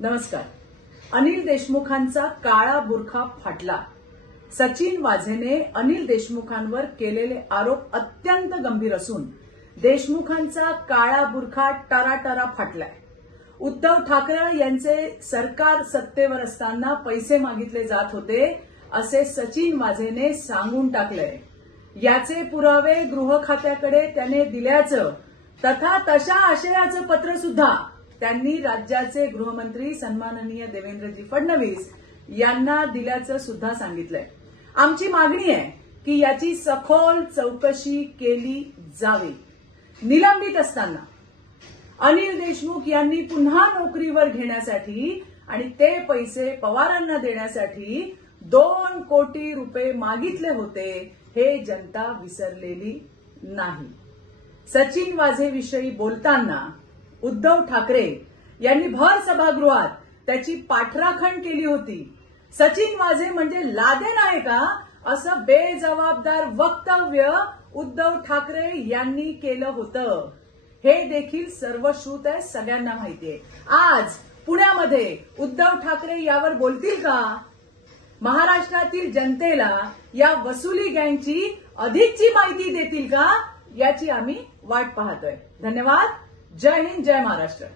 नमस्कार. अनिल देशमुखांचा काळा बुरखा फाटला. सचिन वाझेने अनिल देशमुखांवर केलेले आरोप अत्यंत गंभीर असून देशमुखांचा काळा बुरखा टराटरा फाटलाय. उद्धव ठाकरे यांचे सरकार सत्तेवर असताना पैसे मागितले जात होते असे सचिन वाझेने सांगून टाकलंय. याचे पुरावे गृह खात्याकडे त्याने दिल्याचं तथा तशा आशयाचं पत्र सुद्धा त्यांनी राज्याचे गृहमंत्री सन्माननीय देवेंद्रजी फडणवीस यांना दिल्याचं सुद्धा सांगितलंय. आमची मागणी आहे की याची सखोल चौकशी केली जावी. निलंबित असताना अनिल देशमुख यांनी पुन्हा नोकरीवर घेण्यासाठी आणि ते पैसे पवारांना देण्यासाठी 2 कोटी रुपये मागितले होते हे जनता विसरलेली नाही. सचिन वाझेविषयी बोलताना उद्धव ठाकरे यांनी भर सभागृहात त्याची पाठराखण केली होती. सचिन वाझे म्हणजे लादेन आहे का असं बेजबाबदार वक्तव्य उद्धव ठाकरे यांनी केलं होतं. हे देखील सर्वश्रुत आहे, सगळ्यांना माहितीये. आज पुण्यामध्ये उद्धव ठाकरे यावर बोलतील का? महाराष्ट्रातील जनतेला या वसुली गँगची अधिकची माहिती देतील का? याची आम्ही वाट पाहतोय. धन्यवाद. जय हिंद, जय महाराष्ट्र.